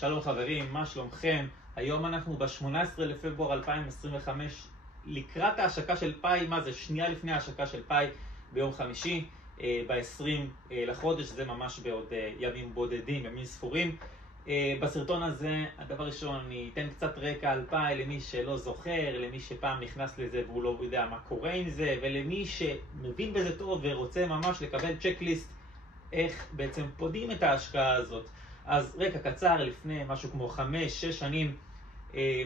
שלום חברים, מה שלומכם? היום אנחנו ב-18 לפברואר 2025 לקראת ההשקה של פאי, מה זה? שנייה לפני ההשקה של פאי ביום חמישי, ב-20 לחודש, זה ממש בעוד ימים בודדים, ימים ספורים. בסרטון הזה, הדבר ראשון, אני אתן קצת רקע על פאי למי שלא זוכר, למי שפעם נכנס לזה והוא לא יודע מה קורה עם זה, ולמי שמבין בזה טוב ורוצה ממש לקבל צ'קליסט איך בעצם פודים את ההשקעה הזאת. אז רקע קצר, לפני משהו כמו 5-6 שנים,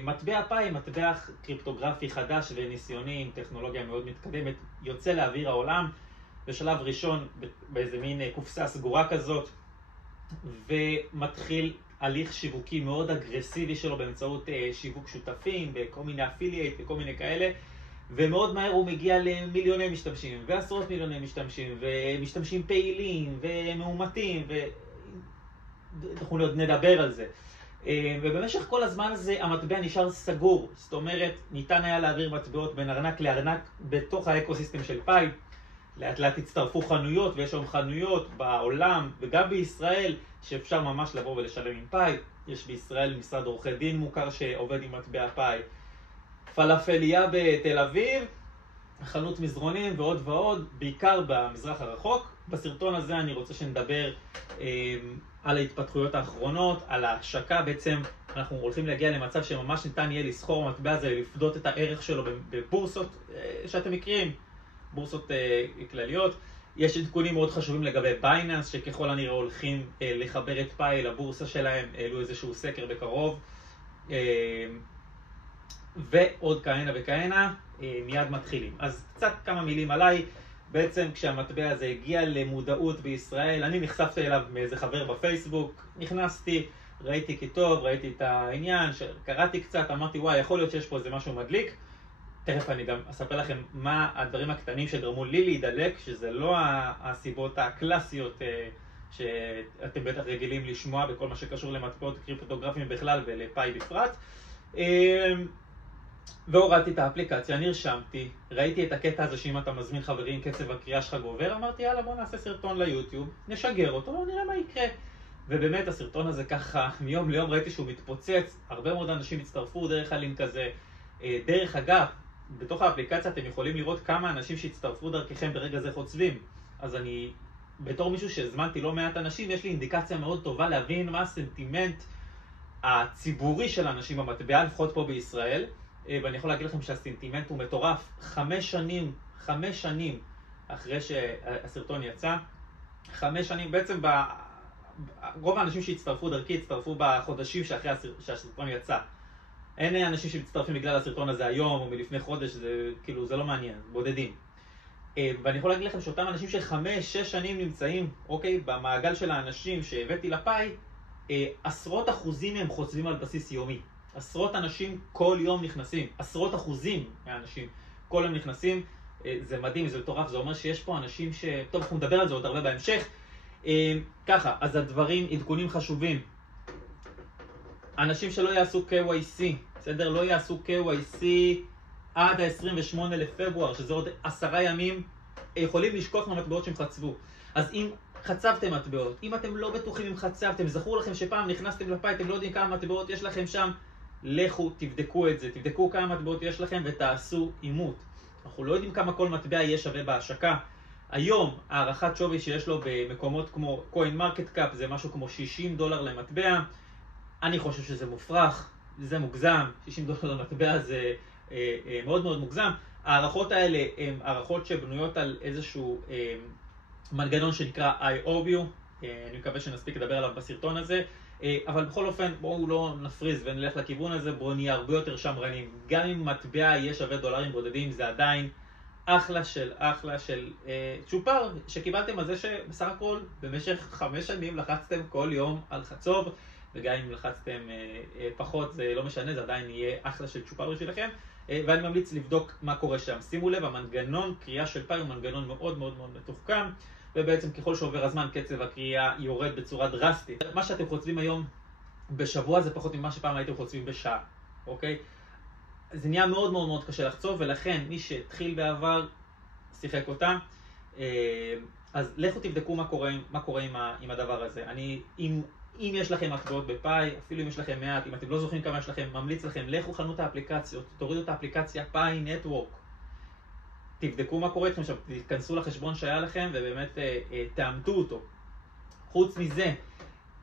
מטבע פאי, מטבע קריפטוגרפי חדש וניסיוני עם טכנולוגיה מאוד מתקדמת, יוצא לאוויר העולם בשלב ראשון באיזה מין קופסה סגורה כזאת, ומתחיל הליך שיווקי מאוד אגרסיבי שלו באמצעות שיווק שותפים וכל מיני אפילייט וכל מיני כאלה, ומאוד מהר הוא מגיע למיליוני משתמשים ועשרות מיליוני משתמשים ומשתמשים פעילים ומאומתים, אנחנו עוד נדבר על זה. ובמשך כל הזמן הזה המטבע נשאר סגור, זאת אומרת ניתן היה להעביר מטבעות בין ארנק לארנק בתוך האקוסיסטם של פאי. לאט לאט הצטרפו חנויות, ויש היום חנויות בעולם וגם בישראל שאפשר ממש לבוא ולשלם עם פאי. יש בישראל משרד עורכי דין מוכר שעובד עם מטבע פאי, פלאפליה בתל אביב, חנות מזרונים ועוד ועוד, בעיקר במזרח הרחוק. בסרטון הזה אני רוצה שנדבר על ההתפתחויות האחרונות, על ההשקה. בעצם אנחנו הולכים להגיע למצב שממש ניתן יהיה לסחור המטבע הזה, לפדות את הערך שלו בבורסות שאתם מכירים, בורסות כלליות. יש עדכונים מאוד חשובים לגבי בייננס, שככל הנראה הולכים לחבר את פאי לבורסה שלהם, העלו איזשהו סקר בקרוב, ועוד כהנה וכהנה. מיד מתחילים. אז קצת כמה מילים עליי. בעצם כשהמטבע הזה הגיע למודעות בישראל, אני נחשפתי אליו מאיזה חבר בפייסבוק, נכנסתי, ראיתי כטוב, ראיתי את העניין, קראתי קצת, אמרתי וואי, יכול להיות שיש פה איזה משהו מדליק. תכף אני גם אספר לכם מה הדברים הקטנים שגרמו לי להידלק, שזה לא הסיבות הקלאסיות שאתם בטח רגילים לשמוע בכל מה שקשור למטבעות קריפטוגרפיים בכלל ולפאי בפרט. והורדתי את האפליקציה, נרשמתי, ראיתי את הקטע הזה שאם אתה מזמין חברים קצב הקריאה שלך גובר, אמרתי יאללה בוא נעשה סרטון ליוטיוב, נשגר אותו, נראה מה יקרה. ובאמת הסרטון הזה ככה מיום ליום ראיתי שהוא מתפוצץ, הרבה מאוד אנשים הצטרפו דרך הלינק הזה. דרך אגב, בתוך האפליקציה אתם יכולים לראות כמה אנשים שהצטרפו דרככם ברגע זה חוצבים. אז אני, בתור מישהו שהזמנתי לא מעט אנשים, יש לי אינדיקציה מאוד טובה להבין מה הסנטימנט הציבורי של האנשים במטבע, לפחות פה בישראל. ואני יכול להגיד לכם שהסנטימנט הוא מטורף. 5 שנים אחרי שהסרטון יצא, 5 שנים, בעצם רוב האנשים שהצטרפו דרכי הצטרפו בחודשים שאחרי שהסרטון יצא. אין אנשים שמצטרפים בגלל הסרטון הזה היום או מלפני חודש, זה כאילו זה לא מעניין, בודדים. ואני יכול להגיד לכם שאותם אנשים ש5-6 שנים נמצאים, אוקיי, במעגל של האנשים שהבאתי לפאי, עשרות אחוזים הם חוצבים על בסיס יומי. עשרות אנשים כל יום נכנסים, עשרות אחוזים מהאנשים כל יום נכנסים. זה מדהים, זה מטורף, זה אומר שיש פה אנשים טוב, אנחנו נדבר על זה עוד הרבה בהמשך. ככה, אז הדברים, עדכונים חשובים. אנשים שלא יעשו KYC, בסדר? לא יעשו KYC עד ה-28 לפברואר, שזה עוד 10 ימים, יכולים לשכוח מהמטבעות שהם חצבו. אז אם חצבתם מטבעות, אם אתם לא בטוחים אם חצבתם, זכור לכם שפעם נכנסתם לפאי, אתם לא יודעים כמה מטבעות יש לכם שם, לכו, תבדקו את זה, תבדקו כמה מטבעות יש לכם ותעשו אימות. אנחנו לא יודעים כמה כל מטבע יהיה שווה בהשקה. היום הערכת שווי שיש לו במקומות כמו CoinMarketCap זה משהו כמו $60 למטבע. אני חושב שזה מופרך, זה מוגזם, $60 למטבע זה מאוד מאוד מוגזם. הערכות האלה הן הערכות שבנויות על איזשהו מנגנון שנקרא IOBU, אני מקווה שנספיק לדבר עליו בסרטון הזה, אבל בכל אופן בואו לא נפריז ונלך לכיוון הזה, בואו נהיה הרבה יותר שמרנים. גם אם מטבע יהיה שווה דולרים בודדים, זה עדיין אחלה של צ'ופר שקיבלתם על זה שבסך הכל במשך 5 שנים לחצתם כל יום על חצוב, וגם אם לחצתם פחות זה לא משנה, זה עדיין יהיה אחלה של צ'ופר בשבילכם. ואני ממליץ לבדוק מה קורה שם. שימו לב, המנגנון קריאה של פאי הוא מנגנון מאוד מאוד מאוד מתוחכם, ובעצם ככל שעובר הזמן קצב הקריאה יורד בצורה דרסטית. מה שאתם חוצבים היום בשבוע זה פחות ממה שפעם הייתם חוצבים בשעה, אוקיי? זה נהיה מאוד מאוד מאוד קשה לחצוב, ולכן מי שהתחיל בעבר שיחק אותה. אז לכו תבדקו מה קורה עם הדבר הזה. אם אם יש לכם מטבעות בפאי, אפילו אם יש לכם מעט, אם אתם לא זוכרים כמה יש לכם, ממליץ לכם, לכו חנות האפליקציות, תורידו את האפליקציה פאי נטוורק, תבדקו מה קורה אתכם שם, תיכנסו לחשבון שהיה לכם ובאמת תאמתו אותו. חוץ מזה,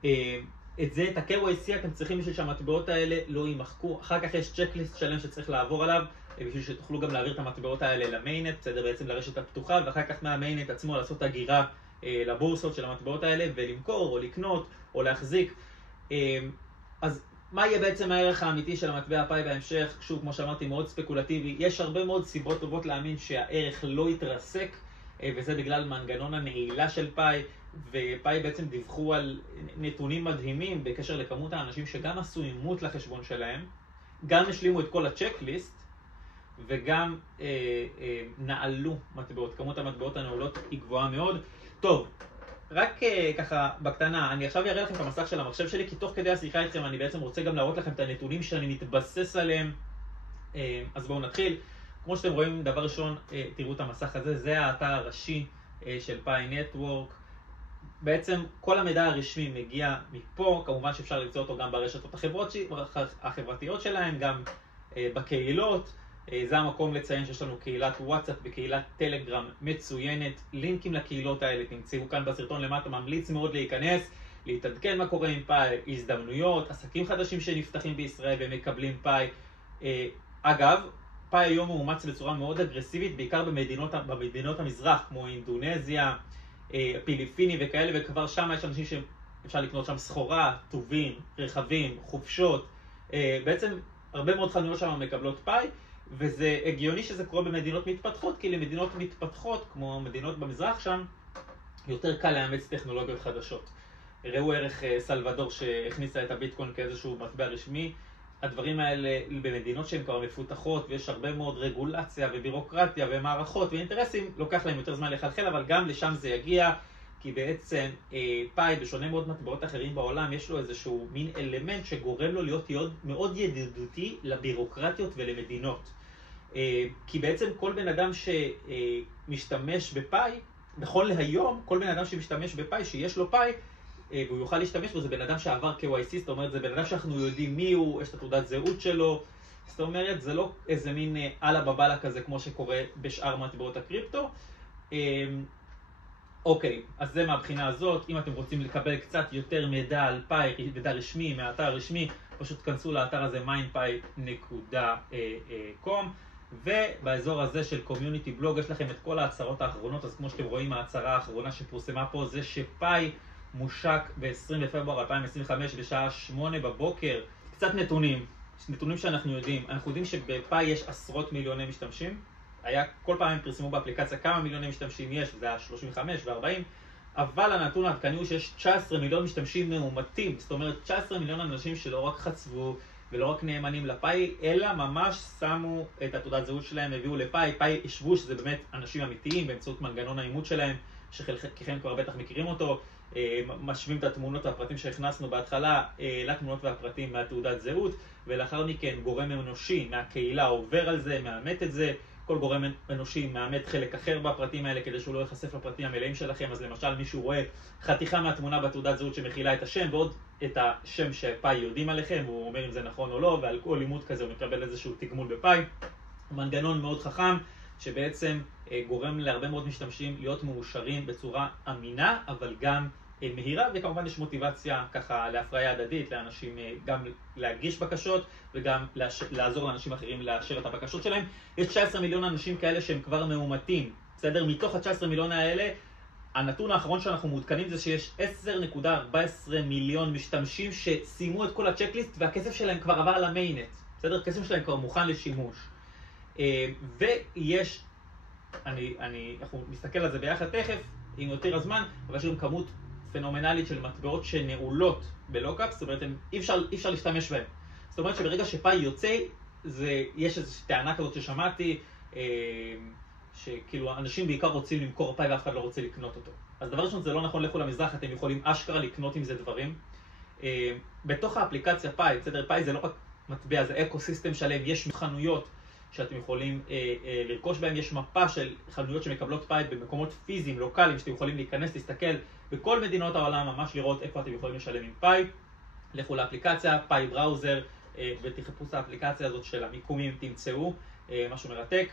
את ה-KYC אתם צריכים בשביל שהמטבעות האלה לא יימחקו. אחר כך יש צ'קליסט שלם שצריך לעבור עליו, בשביל שתוכלו גם להעביר את המטבעות האלה למיינט, בסדר, בעצם לרשת הפתוחה, ואחר כך מהמיינט עצמו לעשות הגירה לבורסות של המטבעות האלה, ולמכור או לקנות או להחזיק. אז מה יהיה בעצם הערך האמיתי של המטבע פאי בהמשך? שוב, כמו שאמרתי, מאוד ספקולטיבי. יש הרבה מאוד סיבות טובות להאמין שהערך לא יתרסק, וזה בגלל מנגנון הנעילה של פאי, ופאי בעצם דיווחו על נתונים מדהימים בקשר לכמות האנשים שגם עשו אימות לחשבון שלהם, גם השלימו את כל הצ'קליסט, וגם נעלו מטבעות. כמות המטבעות הנעולות היא גבוהה מאוד. טוב, רק ככה בקטנה, אני עכשיו אראה לכם את המסך של המחשב שלי, כי תוך כדי השיחה איתכם אני בעצם רוצה גם להראות לכם את הנתונים שאני מתבסס עליהם. אז בואו נתחיל. כמו שאתם רואים, דבר ראשון, תראו את המסך הזה, זה האתר הראשי של פאי נטוורק. בעצם כל המידע הרשמי מגיע מפה, כמובן שאפשר למצוא אותו גם ברשתות החברתיות שלהם, גם בקהילות. זה המקום לציין שיש לנו קהילת וואטסאפ וקהילת טלגרם מצוינת. לינקים לקהילות האלה תמצאו כאן בסרטון למטה, ממליץ מאוד להיכנס, להתעדכן מה קורה עם פאי, הזדמנויות, עסקים חדשים שנפתחים בישראל ומקבלים פאי. אגב, פאי היום מאומץ בצורה מאוד אגרסיבית, בעיקר במדינות המזרח, כמו אינדונזיה, פיליפיני וכאלה, וכבר שם יש אנשים שאפשר לקנות שם סחורה, טובין, רכבים, חופשות. בעצם הרבה מאוד חנויות שם מקבלות פאי, וזה הגיוני שזה קורה במדינות מתפתחות, כי למדינות מתפתחות, כמו מדינות במזרח שם, יותר קל לאמץ טכנולוגיות חדשות. ראו ערך סלבדור שהכניסה את הביטקוין כאיזשהו מטבע רשמי. הדברים האלה במדינות שהן כבר מפותחות, ויש הרבה מאוד רגולציה ובירוקרטיה ומערכות ואינטרסים, לוקח להם יותר זמן לחלחל, אבל גם לשם זה יגיע, כי בעצם פאי, בשונה מאוד מטבעות אחרים בעולם, יש לו איזשהו מין אלמנט שגורם לו להיות מאוד ידידותי לבירוקרטיות ולמדינות. כי בעצם כל בן אדם שמשתמש בפאי, נכון להיום, כל בן אדם שמשתמש בפאי, שיש לו פאי, והוא יוכל להשתמש בו, זה בן אדם שעבר KYC, זאת אומרת, זה בן אדם שאנחנו יודעים מי הוא, יש את התעודת זהות שלו, זאת אומרת, זה לא איזה מין אללה בבאללה כזה, כמו שקורה בשאר מטבעות הקריפטו. אוקיי, אז זה מהבחינה הזאת. אם אתם רוצים לקבל קצת יותר מידע על פאי, מידע רשמי, מהאתר הרשמי, פשוט כנסו לאתר הזה mindpy.com, ובאזור הזה של קומיוניטי בלוג יש לכם את כל ההצהרות האחרונות. אז כמו שאתם רואים, ההצהרה האחרונה שפורסמה פה זה שפאי מושק ב-20 בפברואר 2025 בשעה 8 בבוקר. קצת נתונים שאנחנו יודעים. אנחנו יודעים שבפאי יש עשרות מיליוני משתמשים. כל פעם הם פרסמו באפליקציה כמה מיליוני משתמשים יש, זה היה 35 ו-40, אבל הנתון העדכני הוא שיש 19 מיליון משתמשים מאומתים. זאת אומרת, 19 מיליון אנשים שלא רק חצבו ולא רק נאמנים לפאי, אלא ממש שמו את התעודת זהות שלהם, הביאו לפאי. פאי ישבו שזה באמת אנשים אמיתיים באמצעות מנגנון האימות שלהם, שחלקכם כבר בטח מכירים אותו. משווים את התמונות והפרטים שהכנסנו בהתחלה לתמונות והפרטים מהתעודת זהות, ולאחר מכן גורם אנושי מהקהילה עובר על זה, מאמת את זה. כל גורם אנושי מאמת חלק אחר בפרטים האלה כדי שהוא לא יחשף לפרטים המלאים שלכם. אז למשל מישהו רואה חתיכה מהתמונה בתעודת זהות שמכילה את השם ועוד את השם שפאי יודעים עליכם, והוא אומר אם זה נכון או לא, ועל כל לימוד כזה הוא מקבל איזשהו תגמול בפאי. מנגנון מאוד חכם שבעצם גורם להרבה מאוד משתמשים להיות מאושרים בצורה אמינה, אבל גם מהירה, וכמובן יש מוטיבציה ככה להפריה הדדית לאנשים גם להגיש בקשות וגם לעזור לאנשים אחרים לאשר את הבקשות שלהם. יש 19 מיליון אנשים כאלה שהם כבר מאומתים, בסדר? מתוך ה-19 מיליון האלה, הנתון האחרון שאנחנו מעודכנים זה שיש 10.14 מיליון משתמשים שסיימו את כל הצ'קליסט והכסף שלהם כבר עבר למיינט, בסדר? הכסף שלהם כבר מוכן לשימוש. ויש, אנחנו נסתכל על זה ביחד תכף עם יותר הזמן, אבל יש גם כמות פנומנלית של מטבעות שנעולות בלוקאפ, זאת אומרת, אי אפשר להשתמש בהם. זאת אומרת שברגע שפאי יוצא, יש איזושהי טענה כזאת ששמעתי, שכאילו אנשים בעיקר רוצים למכור פאי ואף אחד לא רוצה לקנות אותו. אז דבר ראשון, זה לא נכון, לכו למזרח, אתם יכולים אשכרה לקנות עם זה דברים. בתוך האפליקציה פאי, בסדר, פאי זה לא רק מטבע, זה אקוסיסטם שלם, יש חנויות שאתם יכולים לרכוש בהם, יש מפה של חנויות שמקבלות פאי במקומות פיזיים, לוקליים, שאתם יכולים להיכנס, להסתכל בכל מדינות העולם ממש לראות איפה אתם יכולים לשלם עם פאי. לכו לאפליקציה, פאי בראוזר, ותחפשו את האפליקציה הזאת של המיקומים, תמצאו משהו מרתק.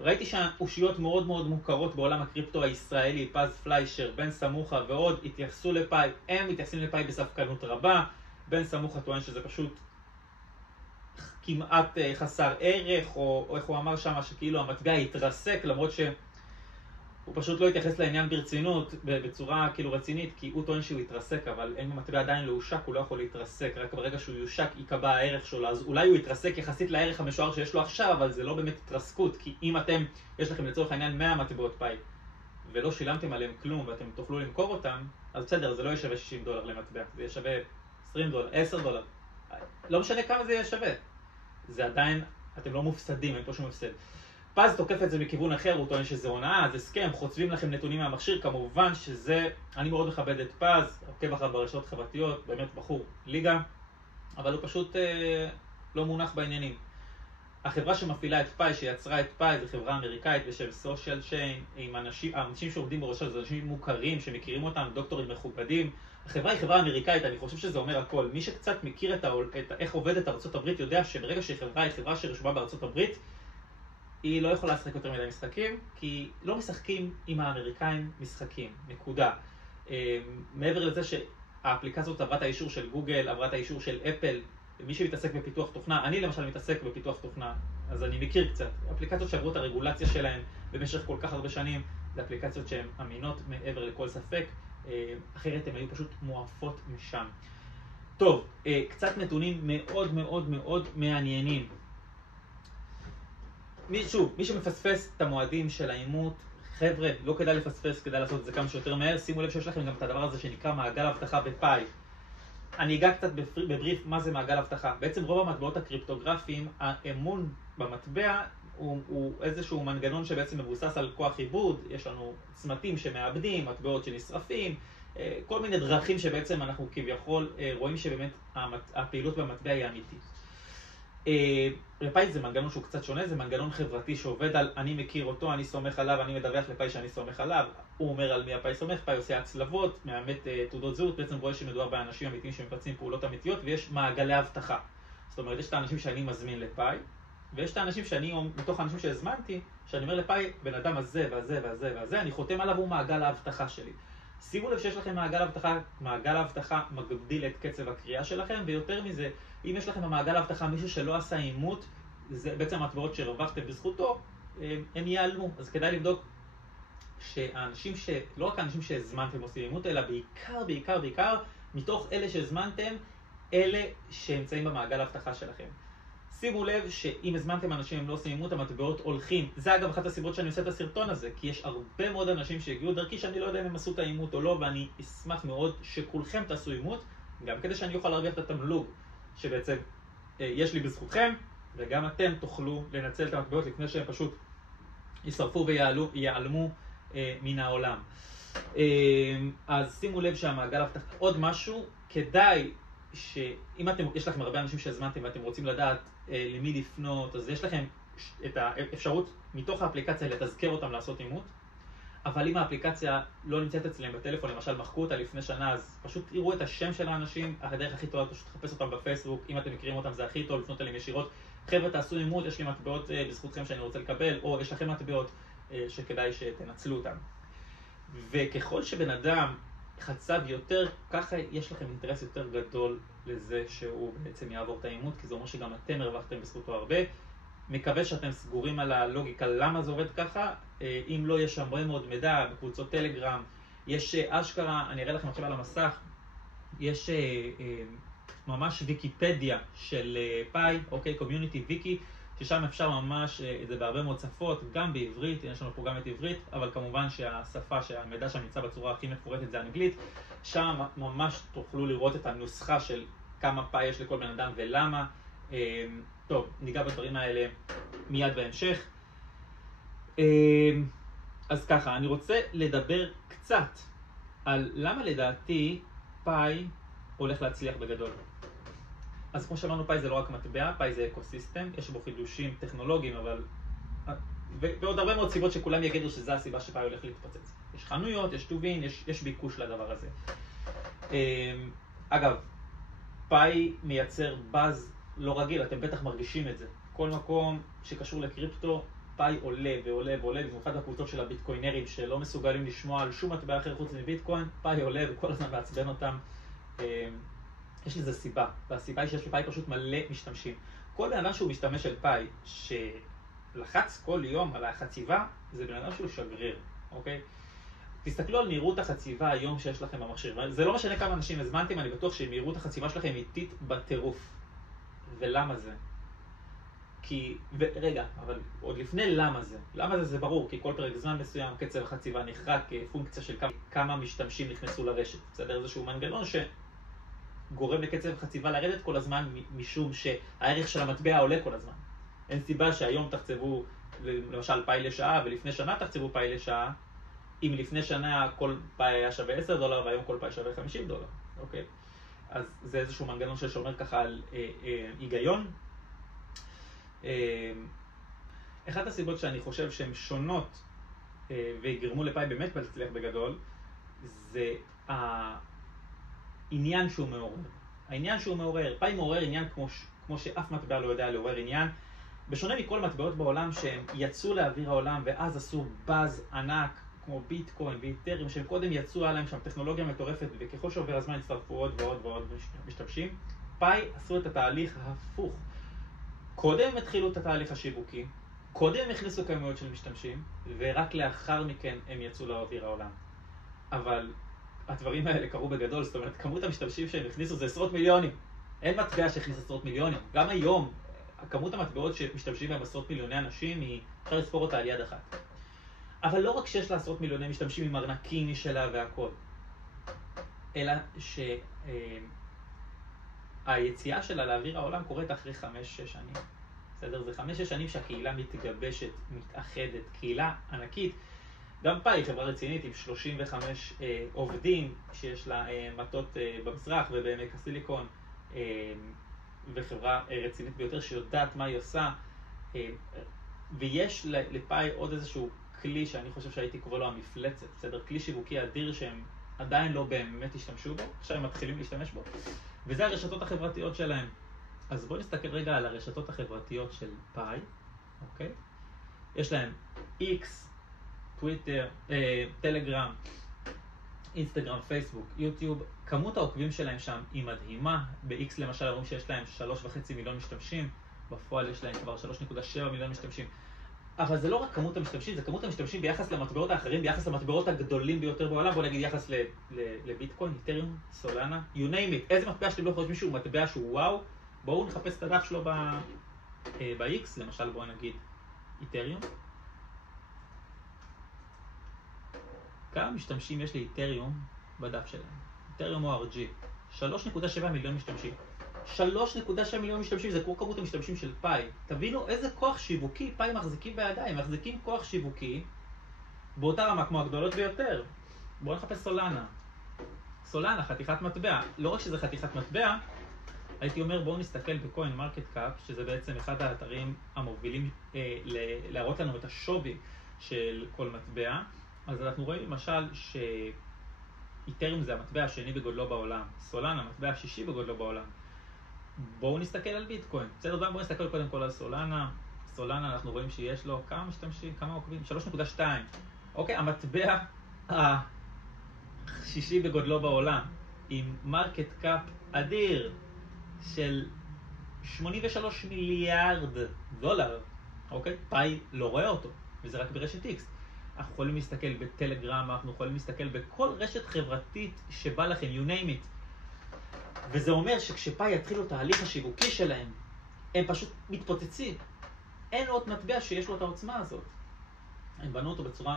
ראיתי שהאושיות מאוד מאוד מוכרות בעולם הקריפטו הישראלי, פז פליישר, בן סמוכה ועוד, התייחסו לפאי, הם מתייחסים לפאי בספקנות רבה. בן סמוכה טוען שזה פשוט כמעט חסר ערך, או איך הוא אמר שם, שכאילו המטבע יתרסק, למרות שהוא פשוט לא התייחס לעניין ברצינות, בצורה כאילו רצינית, כי הוא טוען שהוא יתרסק, אבל אם המטבע עדיין לא הושק, הוא לא יכול להתרסק, רק ברגע שהוא יושק יקבע הערך שלו, אז אולי הוא יתרסק יחסית לערך המשוער שיש לו עכשיו, אבל זה לא באמת התרסקות, כי אם יש לכם לצורך העניין 100 מטבעות פאי, ולא שילמתם עליהם כלום, ואתם תוכלו למכור אותם, אז בסדר, זה לא יהיה שווה $60 למטבע, זה יהיה שווה $20, $10, לא משנה כמה זה יהיה שווה. זה עדיין, אתם לא מופסדים, אין פה שום מפסד. פז תוקף את זה מכיוון אחר, הוא טוען שזה הונאה, זה סכם, חוצבים לכם נתונים מהמכשיר, כמובן שזה, אני מאוד מכבד את פז, עוקב אחריו ברשתות חברתיות, באמת בחור ליגה, אבל הוא פשוט לא מונח בעניינים. החברה שמפעילה את פאי, שיצרה את פאי, זו חברה אמריקאית בשם סושיאל צ'יין, עם האנשים שעובדים בראשה, זה אנשים מוכרים, שמכירים אותם, דוקטורים מכובדים. החברה היא חברה אמריקאית, אני חושב שזה אומר הכל. מי שקצת מכיר איך עובדת ארצות הברית, יודע שברגע שחברה היא חברה שרשומה בארצות הברית, היא לא יכולה לשחק יותר מדי משחקים, כי לא משחקים עם האמריקאים משחקים, נקודה. מעבר לזה שהאפליקציה הזאת עברה את האישור של גוגל, עברה את האישור של אפל, מי שמתעסק בפיתוח תוכנה, אני למשל מתעסק בפיתוח תוכנה, אז אני מכיר קצת. אפליקציות שעברו את הרגולציה שלהן במשך כל כך הרבה שנים, זה אפליקציות שהן אמינות מעבר לכל ספק, אחרת הן היו פשוט מועפות משם. טוב, קצת נתונים מאוד מאוד מאוד מעניינים. מי שמפספס את המועדים של האימות, חבר'ה, לא כדאי לפספס, כדאי לעשות את זה כמה שיותר מהר. שימו לב שיש לכם גם את הדבר הזה שנקרא מעגל אבטחה בפאי. אני אגע קצת בבריף מה זה מעגל אבטחה. בעצם רוב המטבעות הקריפטוגרפיים, האמון במטבע הוא איזשהו מנגנון שבעצם מבוסס על כוח עיבוד. יש לנו צמתים שמאבדים, מטבעות שנשרפים, כל מיני דרכים שבעצם אנחנו כביכול רואים שבאמת הפעילות במטבע היא אמיתית. לפאי זה מנגנון שהוא קצת שונה, זה מנגנון חברתי שעובד על אני מכיר אותו, אני סומך עליו, אני מדווח לפאי שאני סומך עליו, הוא אומר על מי הפאי סומך, פאי עושה הצלבות, מאמת תעודות זהות, בעצם רואה שמדובר באנשים אמיתיים שמבצעים פעולות אמיתיות, ויש מעגלי אבטחה. זאת אומרת, יש את האנשים שאני מזמין לפאי, ויש את האנשים מתוך האנשים שהזמנתי, שאני אומר לפאי, בן אדם הזה והזה והזה והזה, אני חותם עליו, הוא מעגל האבטחה שלי. שימו לב שיש לכם מעגל אבטחה, מעגל האבטחה מגדיל את קצב הקריאה שלכם, ויותר מזה, אם יש לכם במעגל האבטחה מישהו שלא עשה אימות, זה בעצם המטבעות שהרווחתם בזכותו, הם ייעלמו. אז כדאי לבדוק שהאנשים לא רק האנשים שהזמנתם עושים אימות, אלא בעיקר, מתוך אלה שהזמנתם, אלה שנמצאים במעגל האבטחה שלכם. שימו לב שאם הזמנתם אנשים הם לא עושים אימות, המטבעות הולכים. זה אגב אחת הסיבות שאני עושה את הסרטון הזה, כי יש הרבה מאוד אנשים שהגיעו דרכי שאני לא יודע אם הם עשו את האימות או לא, ואני אשמח מאוד שכולכם תעשו אימות, גם כדי שאני אוכל להרוויח את התמלוג שבעצם יש לי בזכותכם, וגם אתם תוכלו לנצל את המטבעות לפני שהם פשוט ישרפו ויעלמו מן העולם. אז שימו לב שהמעגל אבטחה, עוד משהו, כדאי שאם יש לכם הרבה אנשים שהזמנתם ואתם רוצים לדעת למי לפנות, אז יש לכם את האפשרות מתוך האפליקציה לתזכר אותם לעשות אימות, אבל אם האפליקציה לא נמצאת אצלם בטלפון, למשל מחקו אותה לפני שנה, אז פשוט תראו את השם של האנשים, הדרך הכי טובה פשוט תחפש אותם בפייסבוק, אם אתם מכירים אותם זה הכי טוב, לפנות אליהם ישירות. חבר'ה, תעשו אימות, יש לי מטבעות בזכותכם שאני רוצה לקבל, או יש לכם מטבעות שכדאי שתנצלו אותם. וככל שבן אדם חצב יותר, ככה יש לכם אינטרס יותר גדול לזה שהוא בעצם יעבור את האימות, כי זה אומר שגם אתם הרווחתם בזכותו הרבה. מקווה שאתם סגורים על הלוגיקה למה זה עובד ככה. אם לא, יש שם הרבה מאוד מידע בקבוצות טלגרם, יש אשכרה, אני אראה לכם עכשיו על המסך, יש ממש ויקיפדיה של פאי, אוקיי, קומיוניטי ויקי, ששם אפשר ממש את זה בהרבה מאוד שפות, גם בעברית, יש לנו פה גם את עברית, אבל כמובן שהשפה, שהמידע שם נמצא בצורה הכי מפורטת זה אנגלית, שם ממש תוכלו לראות את הנוסחה של כמה פאי יש לכל בן אדם ולמה. טוב, ניגע בדברים האלה מיד בהמשך. אז ככה, אני רוצה לדבר קצת על למה לדעתי פאי הולך להצליח בגדול. אז כמו שאמרנו, פאי זה לא רק מטבע, פאי זה אקוסיסטם, יש בו חידושים טכנולוגיים, אבל ועוד הרבה מאוד סיבות שכולם יגידו שזו הסיבה שפאי הולך להתפוצץ. יש חנויות, יש טובין, יש ביקוש לדבר הזה. אגב, פאי מייצר באז לא רגיל, אתם בטח מרגישים את זה. כל מקום שקשור לקריפטו, פאי עולה ועולה ועולה, במיוחד בקבוצות של הביטקוינרים שלא מסוגלים לשמוע על שום מטבע אחר חוץ מביטקוין, פאי עולה וכל הזמן מעצבן אותם. יש לזה סיבה, והסיבה היא שיש לפאי פשוט מלא משתמשים. כל בן אדם שהוא משתמש של פאי, שלחץ כל יום על החציבה, זה בן אדם שהוא שגריר, אוקיי? תסתכלו על מהירות החציבה היום שיש לכם במכשיר. זה לא משנה כמה אנשים הזמנתם, אני בטוח שמהירות החציבה שלכם איטית בטירוף. ולמה זה? רגע, אבל עוד לפני למה זה. למה זה? זה ברור, כי כל פרק זמן מסוים קצב החציבה נחרק כפונקציה של כמה משתמשים נכנסו לרשת. בסדר? איזשהו מנגנון שגורם לקצב החציבה לרדת כל הזמן, משום שהערך של המטבע עולה כל הזמן. אין סיבה שהיום תחצבו למשל פאי לשעה, ולפני שנה תחצבו פאי לשעה, אם לפני שנה כל פאי היה שווה $10 והיום כל פאי שווה $50, אוקיי? אז זה איזשהו מנגנון ששומר ככה על היגיון. אחת הסיבות שאני חושב שהן שונות ויגרמו לפאי באמת להצליח בגדול, זה העניין שהוא מעורר. העניין שהוא מעורר, פאי מעורר עניין כמו שאף מטבע לא יודע לעורר עניין, בשונה מכל מטבעות בעולם שהם יצאו לאוויר העולם ואז עשו באז ענק, כמו ביטקוין ואיתריום, שהם קודם יצאו עליהם שם טכנולוגיה מטורפת, וככל שעובר הזמן הצטרפו עוד ועוד ועוד משתמשים. פאי עשו את התהליך ההפוך. קודם התחילו את התהליך השיווקי, קודם הם הכניסו כמויות של משתמשים, ורק לאחר מכן הם יצאו לאוויר העולם. אבל הדברים האלה קרו בגדול, זאת אומרת, כמות המשתמשים שהם הכניסו זה עשרות מיליונים. אין מטבע שהכניס עשרות מיליונים. גם היום, כמות המטבעות שמשתמשים בהם עשרות מיליוני אנשים, אפשר לספור אותה על יד אחת. אבל לא רק שיש לה עשרות מיליוני משתמשים עם ארנקים משלה והכל, אלא שהיציאה שלה לאוויר העולם קורית אחרי 5-6 שנים. בסדר? זה 5-6 שנים שהקהילה מתגבשת, מתאחדת, קהילה ענקית. גם פאי היא חברה רצינית עם 35 עובדים, שיש לה מטות במזרח ובעמק הסיליקון, וחברה רצינית ביותר שיודעת מה היא עושה. ויש לפאי עוד איזשהו כלי שאני חושב שהייתי קורא לו המפלצת, בסדר? כלי שיווקי אדיר שהם עדיין לא באמת השתמשו בו, עכשיו הם מתחילים להשתמש בו, וזה הרשתות החברתיות שלהם. אז בואו נסתכל רגע על הרשתות החברתיות של פאי, אוקיי? יש להם X, טוויטר, טלגרם, אינסטגרם, פייסבוק, יוטיוב. כמות העוקבים שלהם שם היא מדהימה. ב-X למשל רואים שיש להם 3.5 מיליון משתמשים, בפועל יש להם כבר 3.7 מיליון משתמשים. אבל זה לא רק כמות המשתמשים, זה כמות המשתמשים ביחס למטבעות האחרים, ביחס למטבעות הגדולים ביותר בעולם. בוא נגיד יחס לביטקוין, איתריום, סולנה, you name it. איזה מטבע שאתם לא חושבים שהוא מטבע שהוא וואו, בואו נחפש את הדף שלו ב-X, למשל בואו נגיד איתריום. כמה משתמשים יש לאיתריום בדף שלהם? איתריום או RG, 3.7 מיליון משתמשים. 3.7 מיליון משתמשים, זה כמו כמות המשתמשים של פאי. תבינו איזה כוח שיווקי פאי מחזיקים בידיים. מחזיקים כוח שיווקי באותה רמה כמו הגדולות ביותר. בואו נחפש סולנה. סולנה, חתיכת מטבע. לא רק שזה חתיכת מטבע, הייתי אומר בואו נסתכל בקוין מרקט קאפ, שזה בעצם אחד האתרים המובילים להראות לנו את השווי של כל מטבע. אז אנחנו רואים למשל שאיתריום זה המטבע השני בגודלו בעולם. סולנה, המטבע השישי בגודלו בעולם. בואו נסתכל על ביטקוין. בסדר, בואו נסתכל קודם כל על סולנה. סולנה אנחנו רואים שיש לו כמה משתמשים, כמה עוקבים? 3.2. אוקיי, המטבע השישי בגודלו בעולם, עם מרקט קאפ אדיר של 83 מיליארד דולר. אוקיי, פאי לא רואה אותו, וזה רק ברשת X. אנחנו יכולים להסתכל בטלגרם, אנחנו יכולים להסתכל בכל רשת חברתית שבא לכם, you name it. וזה אומר שכשפאי יתחילו את ההליך השיווקי שלהם, הם פשוט מתפוצצים. אין עוד מטבע שיש לו את העוצמה הזאת. הם בנו אותו בצורה,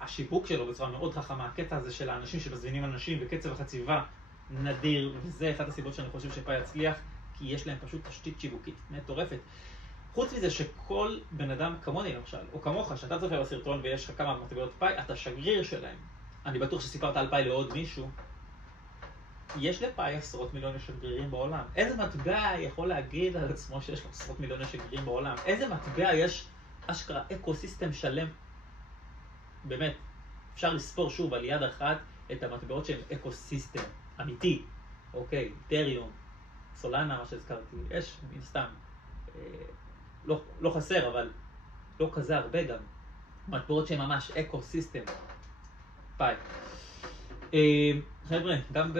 השיווק שלו בצורה מאוד חכמה, הקטע הזה של האנשים שמזמינים אנשים וקצב החציבה נדיר, וזה אחת הסיבות שאני חושב שפאי יצליח, כי יש להם פשוט תשתית שיווקית מטורפת. חוץ מזה שכל בן אדם כמוני למשל, או כמוך, שאתה צופה בסרטון ויש לך כמה מטבעות פאי, אתה שגריר שלהם. אני בטוח שסיפרת על פאי לעוד מישהו. יש לפאי עשרות מיליוני שגרירים בעולם. איזה מטבע יכול להגיד על עצמו שיש לו עשרות מיליוני שגרירים בעולם? איזה מטבע יש אשכרה אקוסיסטם שלם, באמת, אפשר לספור שוב על יד אחת את המטבעות שהם אקוסיסטם אמיתי, אוקיי, איתריום, סולנה, מה שהזכרתי, יש מן סתם, לא חסר, אבל לא כזה הרבה גם, מטבעות שהם ממש אקוסיסטם, פאי. חבר'ה, גם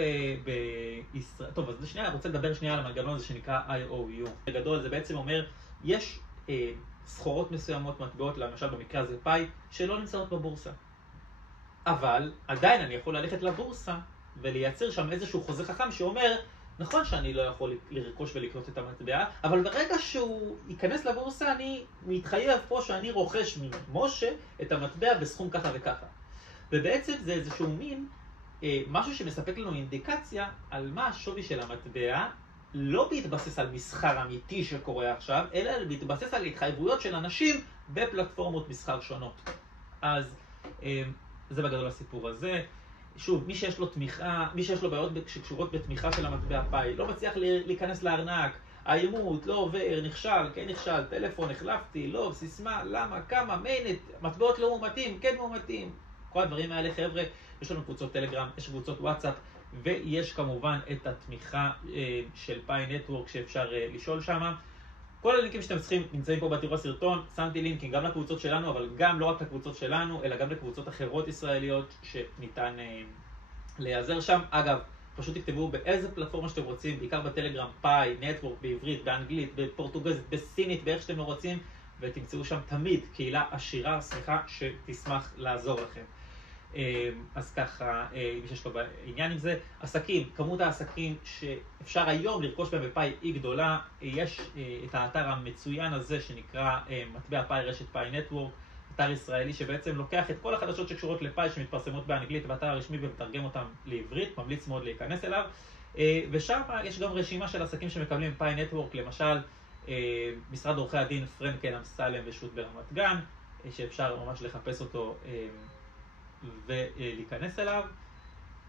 בישראל, טוב, אז שנייה, אני רוצה לדבר שנייה על המנגנון הזה שנקרא IOU. בגדול זה בעצם אומר, יש סחורות מסוימות, מטבעות, למשל במקרה הזה פאי, שלא נמצאות בבורסה. אבל עדיין אני יכול ללכת לבורסה ולייצר שם איזשהו חוזה חכם שאומר, נכון שאני לא יכול לרכוש ולקנות את המטבע, אבל ברגע שהוא ייכנס לבורסה אני מתחייב פה שאני רוכש ממשה את המטבע בסכום ככה וככה. ובעצם זה איזשהו מין משהו שמספק לנו אינדיקציה על מה השווי של המטבע, לא בהתבסס על מסחר אמיתי שקורה עכשיו, אלא בהתבסס על התחייבויות של אנשים בפלטפורמות מסחר שונות. אז זה בגדול הסיפור הזה. שוב, מי שיש לו תמיכה, מי שיש לו בעיות שקשורות בתמיכה של המטבע פאי, לא מצליח להיכנס לארנק, האימות, לא עובר, נכשל, כן נכשל, טלפון, החלפתי, לא, סיסמה, למה, כמה, מיינט, מטבעות לא מאומתים, כן מאומתים. כל הדברים האלה, חבר'ה, יש לנו קבוצות טלגרם, יש קבוצות וואטסאפ, ויש כמובן את התמיכה של פאי נטוורק שאפשר לשאול שם. כל הלינקים שאתם צריכים נמצאים פה בתיאור הסרטון, שמתי לינקים גם לקבוצות שלנו, אבל גם לא רק לקבוצות שלנו, אלא גם לקבוצות אחרות ישראליות שניתן להיעזר שם. אגב, פשוט תכתבו באיזה פלטפורמה שאתם רוצים, בעיקר בטלגרם, פאי, נטוורק, בעברית, באנגלית, בפורטוגזית, בסינית, באיך שאתם לא רוצים, ותמצאו שם תמיד קהילה עשירה, שמחה, שתשמח לעזור לכם. אז ככה, מי שיש לו עניין עם זה, עסקים, כמות העסקים שאפשר היום לרכוש בהם בפאי היא גדולה. יש את האתר המצוין הזה שנקרא מטבע פאי רשת פאי נטוורק, אתר ישראלי שבעצם לוקח את כל החדשות שקשורות לפאי שמתפרסמות באנגלית באתר הרשמי ומתרגם אותם לעברית, ממליץ מאוד להיכנס אליו. ושם יש גם רשימה של עסקים שמקבלים פאי נטוורק, למשל משרד עורכי הדין פרנקל אמסלם ושות' ברמת גן, שאפשר ממש לחפש אותו ולהיכנס אליו.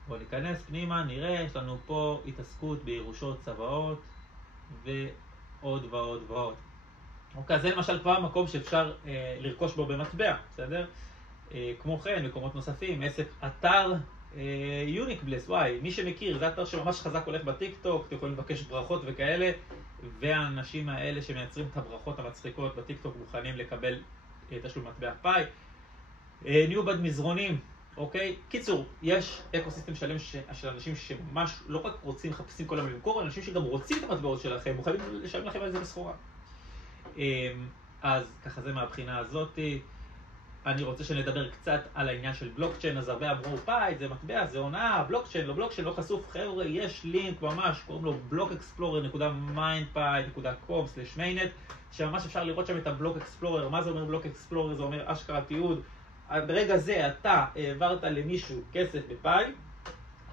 בואו ניכנס פנימה, נראה, יש לנו פה התעסקות בירושות, צוואות ועוד ועוד ועוד. אוקיי, זה למשל כבר מקום שאפשר לרכוש בו במטבע, בסדר? כמו כן, מקומות נוספים, עסק אתר יוניקבלס, וואי, מי שמכיר, זה אתר שממש חזק הולך בטיק טוק, אתם יכולים לבקש ברכות וכאלה, והאנשים האלה שמייצרים את הברכות המצחיקות בטיק טוק מוכנים לקבל תשלום מטבע פאי. ניובד מזרונים, אוקיי? קיצור, יש אקוסיסטם שלם של אנשים שממש לא רק רוצים, מחפשים כל הזמן למכור, אנשים שגם רוצים את המטבעות שלכם, מוכנים לשלם לכם על זה בסחורה. אז ככה זה מהבחינה הזאת. אני רוצה שנדבר קצת על העניין של בלוקצ'יין. אז הרבה אמרו, פאי, זה מטבע, זה הונאה, בלוקצ'יין, לא חשוף. חבר'ה, יש לינק ממש, קוראים לו blockexplorer.mindpie.com/mainnet, שממש אפשר לראות שם את הבלוק אקספלורר. מה זה אומר בלוק אקספלורר? זה אומר אשכרה תיעוד. ברגע זה אתה העברת למישהו כסף בפאי,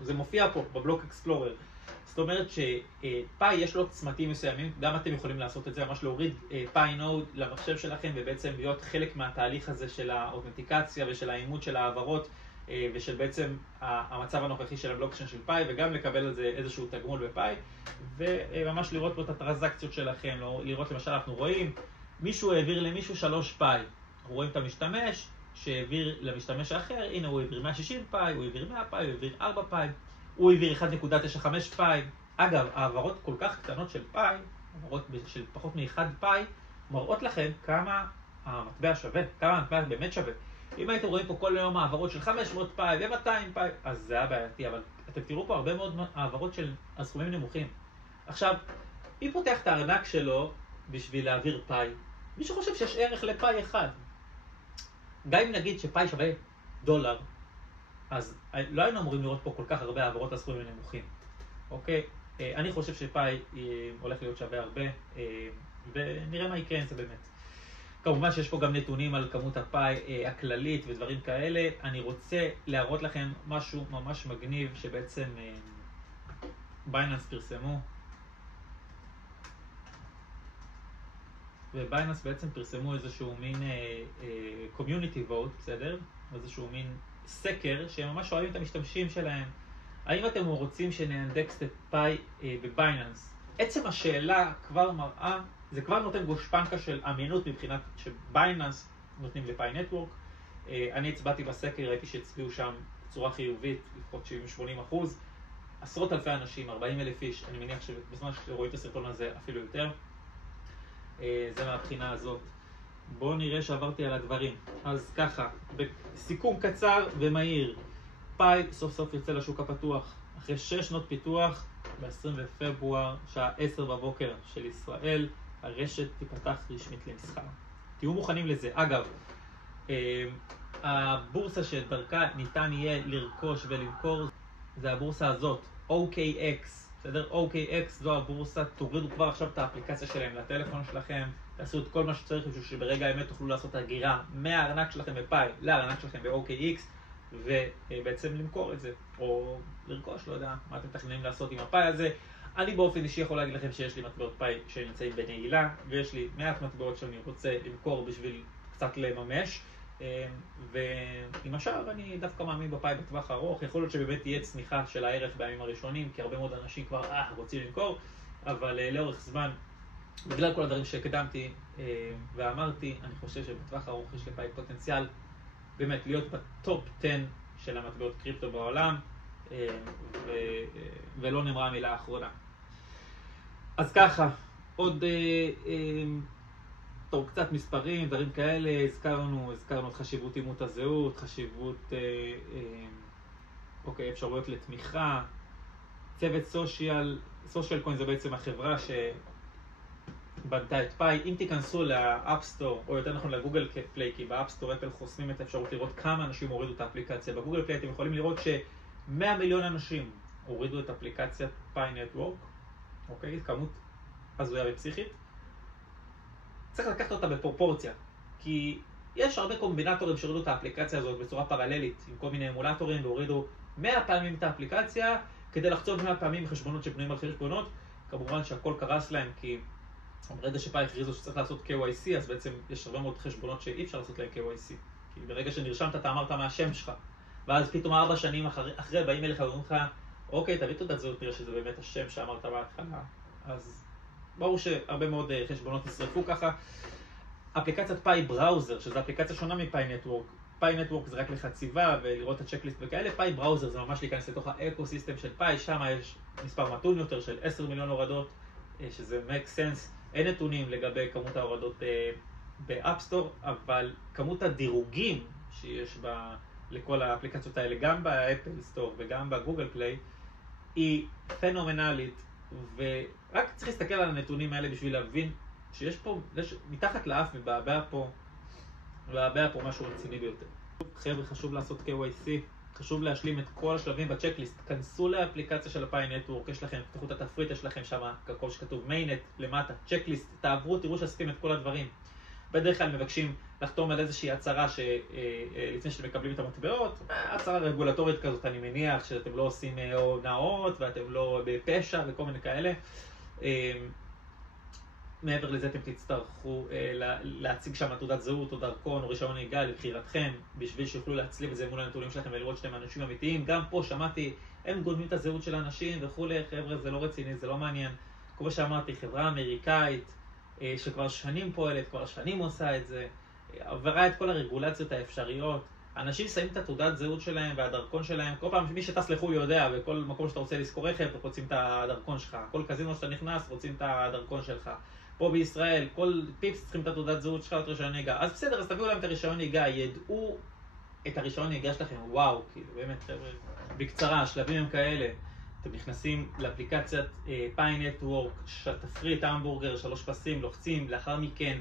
זה מופיע פה בבלוק אקספלורר. זאת אומרת שפאי יש לו צמתים מסוימים, גם אתם יכולים לעשות את זה, ממש להוריד פאי נוד למחשב שלכם ובעצם להיות חלק מהתהליך הזה של האותנטיקציה ושל האימות של העברות ושל בעצם המצב הנוכחי של הבלוקצ'יין של פאי, וגם לקבל על זה איזשהו תגמול בפאי וממש לראות פה את הטרנזקציות שלכם. לראות למשל, אנחנו רואים מישהו העביר למישהו 3 פאי, אנחנו רואים את המשתמש שהעביר למשתמש האחר, הנה הוא העביר 160 פאי, הוא העביר 100 פאי, הוא העביר 4 פאי, הוא העביר 1.95 פאי. אגב, העברות כל כך קטנות של פאי, העברות של פחות מ1 פאי, מראות לכם כמה המטבע שווה, כמה המטבע באמת שווה. אם הייתם רואים פה כל יום העברות של 500 פאי ו200 פאי, אז זה היה בעייתי, אבל אתם תראו פה הרבה מאוד העברות של הסכומים נמוכים. עכשיו, מי פותח את הארנק שלו בשביל להעביר פאי? מישהו חושב שיש ערך לפאי אחד. גם אם נגיד שפאי שווה $1, אז לא היינו אמורים לראות פה כל כך הרבה העברות לסכומים נמוכים. אוקיי? אני חושב שפאי הולך להיות שווה הרבה, ונראה מה יקרה עם זה באמת. כמובן שיש פה גם נתונים על כמות הפאי הכללית ודברים כאלה. אני רוצה להראות לכם משהו ממש מגניב שבעצם בייננס פרסמו. ובייננס בעצם פרסמו איזשהו מין community vote, בסדר? איזשהו מין סקר שהם ממש שואלים את המשתמשים שלהם. האם אתם רוצים שנאנדקס את פאי בבייננס? עצם השאלה כבר מראה זה כבר נותן גושפנקה של אמינות מבחינת שבייננס נותנים לפאי נטוורק. אני הצבעתי בסקר, ראיתי שהצביעו שם בצורה חיובית, לפחות 70-80%. עשרות אלפי אנשים, 40,000 איש, אני מניח שבזמן שרואים את הסרטון הזה אפילו יותר. זה מהבחינה הזאת. בואו נראה שעברתי על הדברים. אז ככה, בסיכום קצר ומהיר, פאי סוף סוף יוצא לשוק הפתוח. אחרי 6 שנות פיתוח, ב-20 בפברואר, שעה 10 בבוקר של ישראל, הרשת תיפתח רשמית למסחר. תהיו מוכנים לזה. אגב, הבורסה שדרכה ניתן יהיה לרכוש ולמכור, זה הבורסה הזאת, OKX. בסדר? OKX זו הבורסה, תורידו כבר עכשיו את האפליקציה שלהם לטלפון שלכם, תעשו את כל מה שצריך בשביל שברגע האמת תוכלו לעשות הגירה מהארנק שלכם בפאי לארנק שלכם ב-OKX ובעצם למכור את זה, או לרכוש, לא יודע מה אתם מתכננים לעשות עם הפאי הזה. אני באופן אישי יכול להגיד לכם שיש לי מטבעות פאי שנמצאים בנעילה, ויש לי מעט מטבעות שאני רוצה למכור בשביל קצת לממש, ועם השאר אני דווקא מאמין בפאי בטווח הארוך. יכול להיות שבאמת תהיה צניחה של הערך בימים הראשונים, כי הרבה מאוד אנשים כבר רוצים למכור, אבל לאורך זמן, בגלל כל הדברים שהקדמתי ואמרתי, אני חושב שבטווח הארוך יש לפאי פוטנציאל באמת להיות בטופ 10 של המטבעות קריפטו בעולם, ולא נאמרה המילה האחרונה. אז ככה, עוד קצת מספרים, דברים כאלה, הזכרנו את חשיבות אימות הזהות, חשיבות אפשרויות לתמיכה, צוות סושיאל קוין זה בעצם החברה שבנתה את פאי. אם תיכנסו לאפסטור, או יותר נכון לגוגל פליי, כי באפסטור אפל חוסמים את האפשרות לראות כמה אנשים הורידו את האפליקציה. בגוגל פליי אתם יכולים לראות ש100 מיליון אנשים הורידו את אפליקציית פאי נטוורק, אוקיי? כמות הזויה ופסיכית. צריך לקחת אותה בפרופורציה, כי יש הרבה קומבינטורים שהורידו את האפליקציה הזאת בצורה פרללית עם כל מיני אמולטורים, והורידו 100 פעמים את האפליקציה כדי לחצוב 100 פעמים חשבונות שבנויים על חשבונות. כמובן שהכל קרס להם, כי ברגע שפאי הכריזו שצריך לעשות KYC, אז בעצם יש הרבה מאוד חשבונות שאי אפשר לעשות להם KYC, כי ברגע שנרשמת אתה אמרת מה השם שלך, ואז פתאום 4 שנים אחרי באים אליך ואומרים לך, אוקיי, תביא תעודת זהות, נראה שזה באמת השם שאמרת בהתחלה. אז ברור שהרבה מאוד חשבונות נשרפו ככה. אפליקציית פאי בראוזר, שזו אפליקציה שונה מפאי נטוורק. פאי נטוורק זה רק לחציבה ולראות את הצ'קליסט וכאלה. פאי בראוזר זה ממש להיכנס לתוך האקוסיסטם של פאי, שם יש מספר מתון יותר של 10 מיליון הורדות, שזה make sense. אין נתונים לגבי כמות ההורדות באפסטור, אבל כמות הדירוגים שיש לכל האפליקציות האלה, גם באפל סטור וגם בגוגל פליי, היא פנומנלית, ורק צריך להסתכל על הנתונים האלה בשביל להבין שיש פה, מתחת לאף מבעבע פה משהו רציני ביותר. חבר'ה, חשוב לעשות KYC, חשוב להשלים את כל השלבים בצ'קליסט. כנסו לאפליקציה של הפאי נטוורק, יש לכם, תפתחו את התפריט, יש לכם שם כל שכתוב מיינט למטה, צ'קליסט, תעברו, תראו שעשיתם את כל הדברים. בדרך כלל מבקשים לחתום על איזושהי הצהרה שלפני שאתם מקבלים את המטבעות, הצהרה רגולטורית כזאת, אני מניח שאתם לא עושים הונאות ואתם לא בפשע וכל מיני כאלה. מעבר לזה אתם תצטרכו להציג שם תעודת זהות או דרכון או רישיון נהיגה לבחירתכם, בשביל שיוכלו להצליב את זה מול הנתונים שלכם ולראות שאתם אנשים אמיתיים. גם פה שמעתי, הם גונבים את הזהות של האנשים וכולי. חבר'ה, זה לא רציני, זה לא מעניין. כמו שאמרתי, חברה אמריקאית שכבר שנים פועלת, כבר שנים עושה את זה, עברה את כל הרגולציות האפשריות. אנשים שמים את התעודת זהות שלהם והדרכון שלהם, כל פעם מי שטס לחו"ל יודע, בכל מקום שאתה רוצה לזכור רכב, רוצים את הדרכון שלך. כל קזינו שאתה נכנס, רוצים את הדרכון שלך. פה בישראל, כל פיפס צריכים את התעודת זהות שלך, את רישיון נהיגה. אז בסדר, אז תביאו להם את הרישיון נהיגה, ידעו את הרישיון נהיגה שלכם. וואו, כאילו, באמת, חבר'ה, בקצרה, השלבים הם כאלה. אתם נכנסים לאפליקציית פאי נטוורק, תפריט המבורגר, 3 פסים, לוחצים, לאחר מכן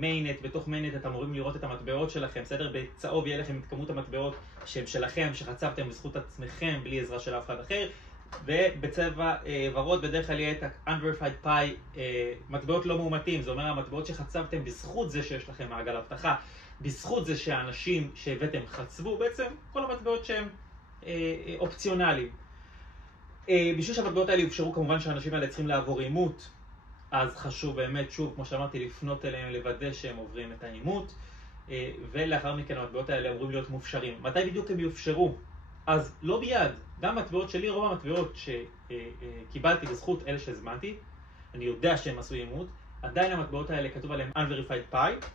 מיינט, בתוך מיינט אתם אמורים לראות את המטבעות שלכם, בסדר? בצהוב יהיה לכם את כמות המטבעות שהם שלכם, שחצבתם בזכות עצמכם, בלי עזרה של אף אחד אחר, ובצבע ורוד בדרך כלל יהיה את ה-unverified pie, מטבעות לא מאומתים, זה אומר המטבעות שחצבתם בזכות זה שיש לכם מעגל הבטחה, בזכות זה שהאנשים שהבאתם חצבו, בעצם כל המטבעות שהם אופציונליים. בשביל שהמטבעות האלה יופשרו, כמובן שהאנשים האלה צריכים לעבור אימות, אז חשוב באמת, שוב, כמו שאמרתי, לפנות אליהם, לוודא שהם עוברים את האימות, ולאחר מכן המטבעות האלה אמורים להיות מופשרים. מתי בדיוק הם יופשרו? אז לא ביד. גם המטבעות שלי, רוב המטבעות שקיבלתי בזכות אלה שהזמנתי, אני יודע שהם עשו אימות, עדיין המטבעות האלה כתוב עליהם Unverified Pi,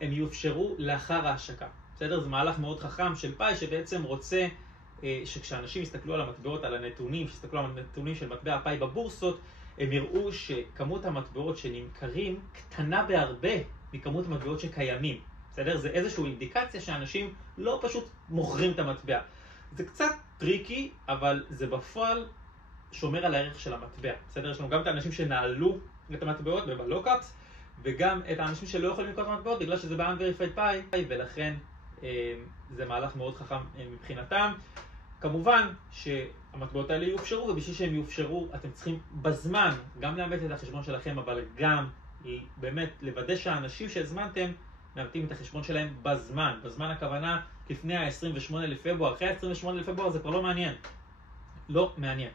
הם יאפשרו לאחר ההשקה. בסדר? זה מהלך מאוד חכם של פאי שבעצם רוצה שכשאנשים יסתכלו על המטבעות, על הנתונים, שיסתכלו על הנתונים של מטבע פאי בבורסות, הם יראו שכמות המטבעות שנמכרים קטנה בהרבה מכמות המטבעות שקיימים. בסדר? זה איזושהי אינדיקציה שאנשים לא פשוט מוכרים את המטבע. זה קצת טריקי, אבל זה בפועל שומר על הערך של המטבע. בסדר? יש לנו גם את האנשים שנעלו את המטבעות בלוקאפס, וגם את האנשים שלא יכולים לקרוא את המטבעות בגלל שזה ב-Unverified Pi, ולכן זה מהלך מאוד חכם מבחינתם. כמובן שהמטבעות האלה יאופשרו, ובשביל שהם יאופשרו אתם צריכים בזמן גם לאמת את החשבון שלכם, אבל גם באמת לוודא שהאנשים שהזמנתם מאמתים את החשבון שלהם בזמן. בזמן הכוונה לפני ה-28 לפברואר, אחרי ה-28 לפברואר זה כבר לא מעניין. לא מעניין.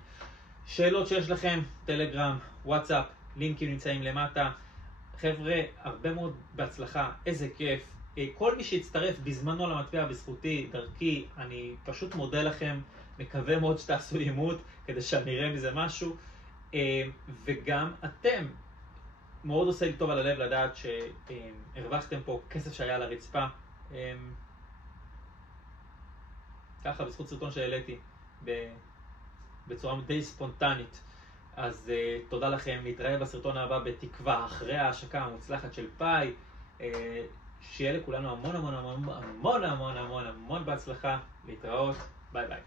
שאלות שיש לכם, טלגרם, וואטסאפ, לינקים נמצאים למטה. חבר'ה, הרבה מאוד בהצלחה, איזה כיף. כל מי שהצטרף בזמנו למטבע בזכותי, דרכי, אני פשוט מודה לכם, מקווה מאוד שתעשו אימות כדי שאני אראה מזה משהו. וגם אתם, מאוד עושה לי טוב על הלב לדעת שהרווחתם פה כסף שהיה על הרצפה. ככה בזכות סרטון שהעליתי בצורה די ספונטנית. אז תודה לכם, נתראה בסרטון הבא בתקווה אחרי ההשקה המוצלחת של פאי. שיהיה לכולנו המון המון המון המון המון המון המון בהצלחה, להתראות, ביי ביי.